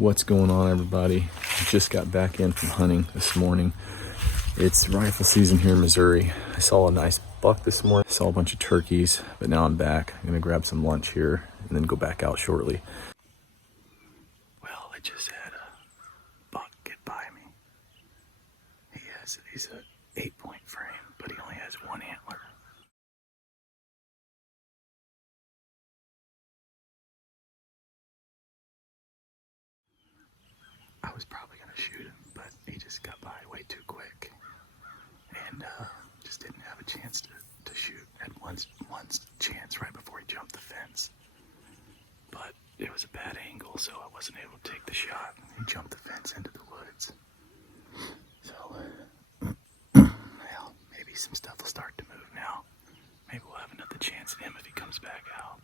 What's going on, everybody? I just got back in from hunting this morning. It's rifle season here in Missouri. I saw a nice buck this morning. I saw a bunch of turkeys, but now I'm back. I'm gonna grab some lunch here and then go back out shortly. Well, I just had a buck get by me. He's a 8-point frame, but he only has one antler. I was probably gonna shoot him, but he just got by way too quick, and just didn't have a chance to shoot. Had one chance right before he jumped the fence, but it was a bad angle, so I wasn't able to take the shot. He jumped the fence into the woods. So, well, maybe some stuff will start to move now. Maybe we'll have another chance at him if he comes back out.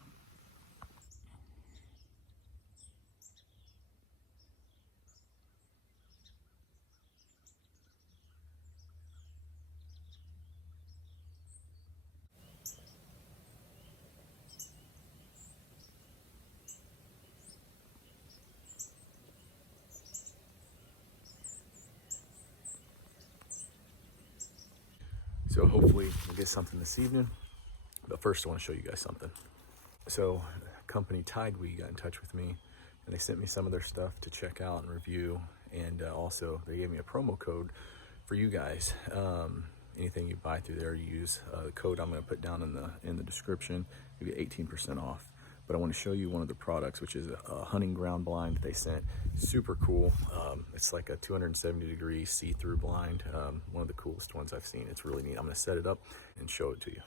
So hopefully we'll get something this evening. But first I want to show you guys something. So company Tidewee got in touch with me and they sent me some of their stuff to check out and review. And also they gave me a promo code for you guys. Anything you buy through there, you use the code I'm going to put down in the description. You get 18% off. But I want to show you one of the products, which is a hunting ground blind they sent. Super cool. It's like a 270-degree see-through blind. One of the coolest ones I've seen. It's really neat. I'm going to set it up and show it to you.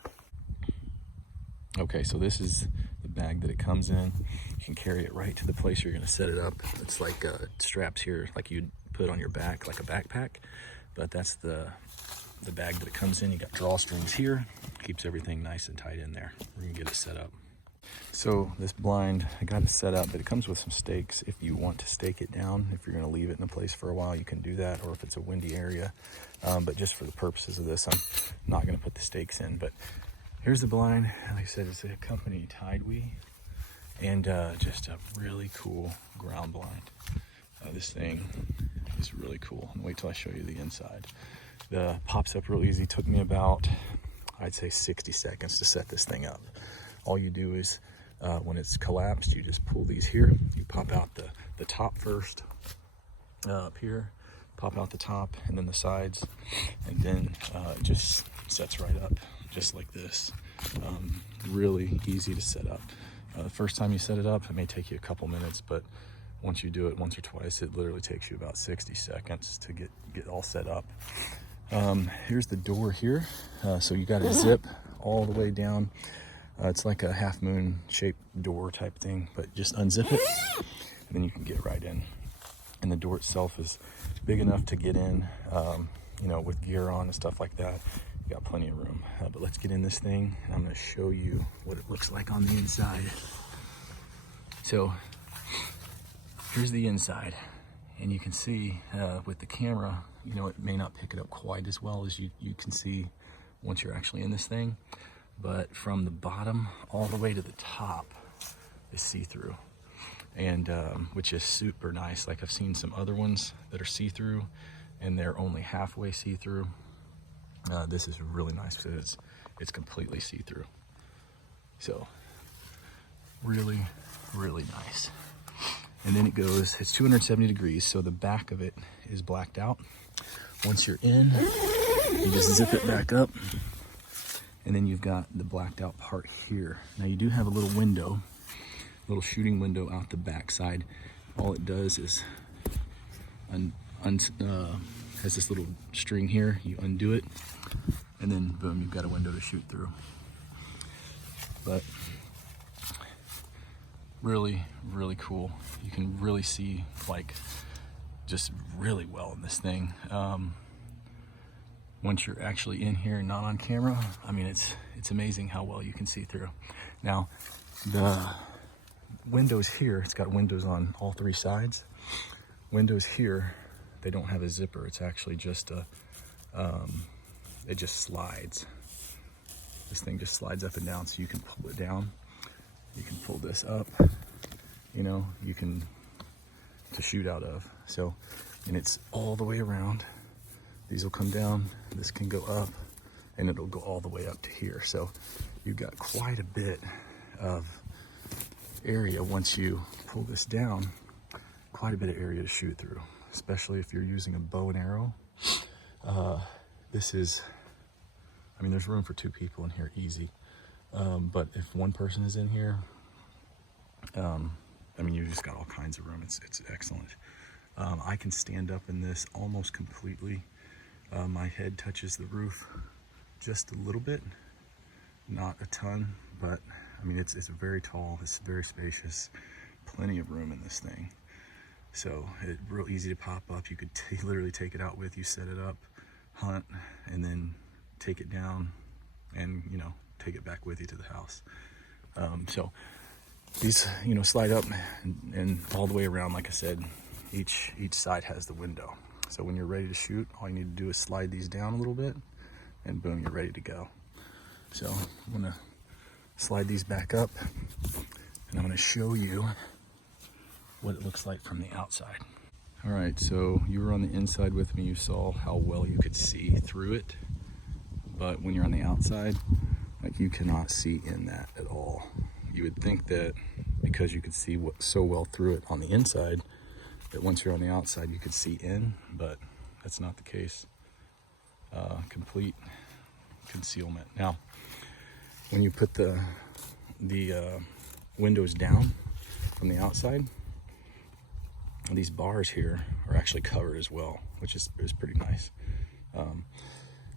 Okay, so this is the bag that it comes in. You can carry it right to the place you're going to set it up. It's like straps here, like you'd put on your back, like a backpack. But that's the bag that it comes in. You got drawstrings here. Keeps everything nice and tight in there. We're going to get it set up. So this blind, I got it set up, but it comes with some stakes. If you want to stake it down, if you're going to leave it in a place for a while, you can do that, or if it's a windy area. But just for the purposes of this, I'm not going to put the stakes in. But here's the blind. Like I said, it's a company Tidewee, and just a really cool ground blind. This thing is really cool. Wait till I show you the inside. The pops up real easy. Took me about, I'd say 60 seconds to set this thing up. All you do is, when it's collapsed, you just pull these here. You pop out the top first, up here, pop out the top, and then the sides, and then it just sets right up, just like this. Really easy to set up. The first time you set it up, it may take you a couple minutes, but once you do it once or twice, it literally takes you about 60 seconds to get all set up. Here's the door here. So you got a zip all the way down. It's like a half moon shaped door type thing, but just unzip it and then you can get right in. And the door itself is big enough to get in, you know, with gear on and stuff like that. You got plenty of room. But let's get in this thing and I'm going to show you what it looks like on the inside. So here's the inside, and you can see with the camera, you know, it may not pick it up quite as well as you can see once you're actually in this thing. But from the bottom all the way to the top is see-through, and which is super nice. Like I've seen some other ones that are see-through and they're only halfway see-through. This is really nice because it's completely see-through. So really, really nice. And then it goes, it's 270 degrees, so the back of it is blacked out. Once you're in, you just zip it back up. And then you've got the blacked out part here. Now you do have a little window, little shooting window out the back side. All it does is has this little string here. You undo it, and then boom, you've got a window to shoot through. But really, really cool. You can really see like just really well in this thing. Once you're actually in here and not on camera, I mean, it's amazing how well you can see through. Now, the windows here, it's got windows on all three sides. Windows here, they don't have a zipper. It's actually just it just slides. This thing just slides up and down, so you can pull it down. You can pull this up, you know, you can to shoot out of. So, and it's all the way around. These will come down, this can go up, and it'll go all the way up to here. So you've got quite a bit of area once you pull this down, quite a bit of area to shoot through, especially if you're using a bow and arrow. This is, I mean, there's room for 2 people in here easy. But if one person is in here, I mean, you just got all kinds of room. It's excellent. I can stand up in this almost completely. My head touches the roof just a little bit, not a ton, but I mean, it's very tall, it's very spacious, plenty of room in this thing. So it's real easy to pop up. You could literally take it out with you, set it up, hunt, and then take it down and, you know, take it back with you to the house. So these, you know, slide up and all the way around. Like I said, each side has the window. So when you're ready to shoot, all you need to do is slide these down a little bit and boom, you're ready to go. So I'm gonna slide these back up and I'm gonna show you what it looks like from the outside. All right, so you were on the inside with me, you saw how well you could see through it. But when you're on the outside, like, you cannot see in that at all. You would think that because you could see so well through it on the inside, that once you're on the outside, you could see in, but that's not the case. Complete concealment. Now, when you put the windows down from the outside, these bars here are actually covered as well, which is pretty nice.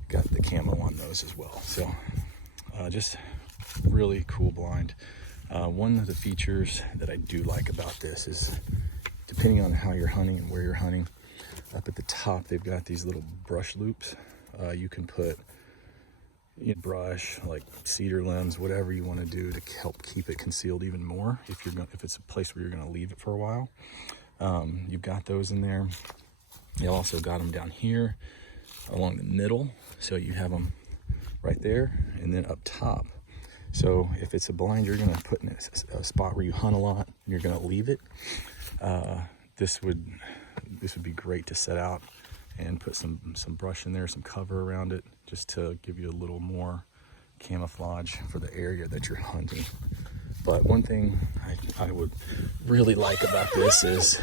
Got the camo on those as well. So just really cool blind. One of the features that I do like about this is, depending on how you're hunting and where you're hunting, up at the top they've got these little brush loops. You can put brush, like cedar limbs, whatever you want to do to help keep it concealed even more if it's a place where you're going to leave it for a while. You've got those in there. You also got them down here along the middle, so you have them right there and then up top. So if it's a blind you're going to put in a spot where you hunt a lot and you're going to leave it, this would be great to set out and put some brush in there, some cover around it, just to give you a little more camouflage for the area that you're hunting. But one thing I would really like about this is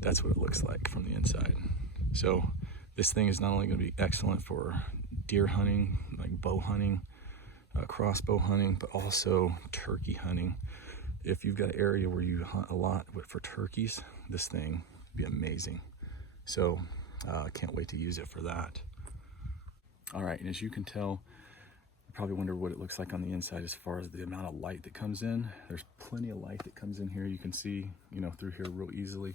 that's what it looks like from the inside. So this thing is not only going to be excellent for deer hunting, like bow hunting, crossbow hunting, but also turkey hunting. If you've got an area where you hunt a lot for turkeys, this thing would be amazing. So I can't wait to use it for that. All right, and as you can tell, you probably wonder what it looks like on the inside as far as the amount of light that comes in. There's plenty of light that comes in here. You can see, you know, through here real easily.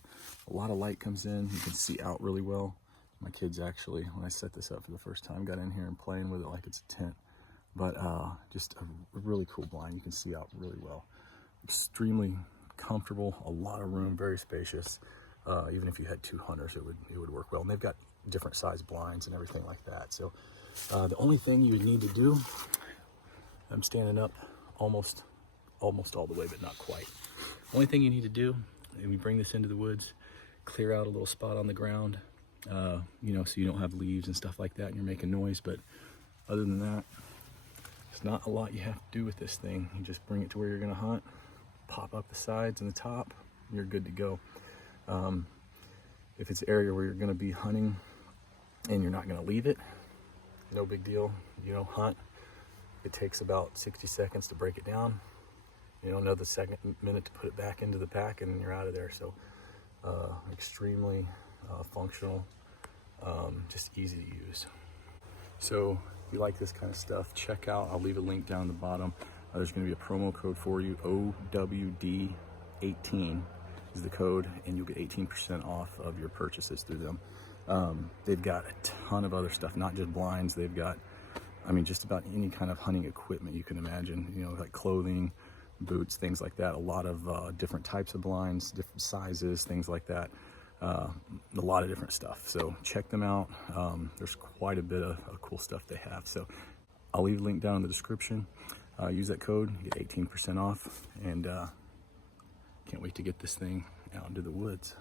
A lot of light comes in. You can see out really well. My kids actually, when I set this up for the first time, got in here and playing with it like it's a tent. But just a really cool blind. You can see out really well. Extremely comfortable, a lot of room, very spacious. Even if you had 2 hunters, it would work well. And they've got different size blinds and everything like that. So the only thing you would need to do, I'm standing up almost all the way, but not quite. Only thing you need to do, and we bring this into the woods, clear out a little spot on the ground, you know, so you don't have leaves and stuff like that and you're making noise. But other than that, there's not a lot you have to do with this thing. You just bring it to where you're going to hunt, pop up the sides and the top, you're good to go. If it's an area where you're going to be hunting and you're not going to leave it, no big deal. You know, hunt. It takes about 60 seconds to break it down. You know, another minute to put it back into the pack, and you're out of there. So extremely functional, just easy to use. So if you like this kind of stuff, check out, I'll leave a link down at the bottom. There's going to be a promo code for you, OWD18 is the code, and you'll get 18% off of your purchases through them. They've got a ton of other stuff, not just blinds. They've got, I mean, just about any kind of hunting equipment you can imagine, you know, like clothing, boots, things like that. A lot of different types of blinds, different sizes, things like that. A lot of different stuff. So check them out. There's quite a bit of cool stuff they have. So I'll leave a link down in the description. Use that code, you get 18% off, and can't wait to get this thing out into the woods.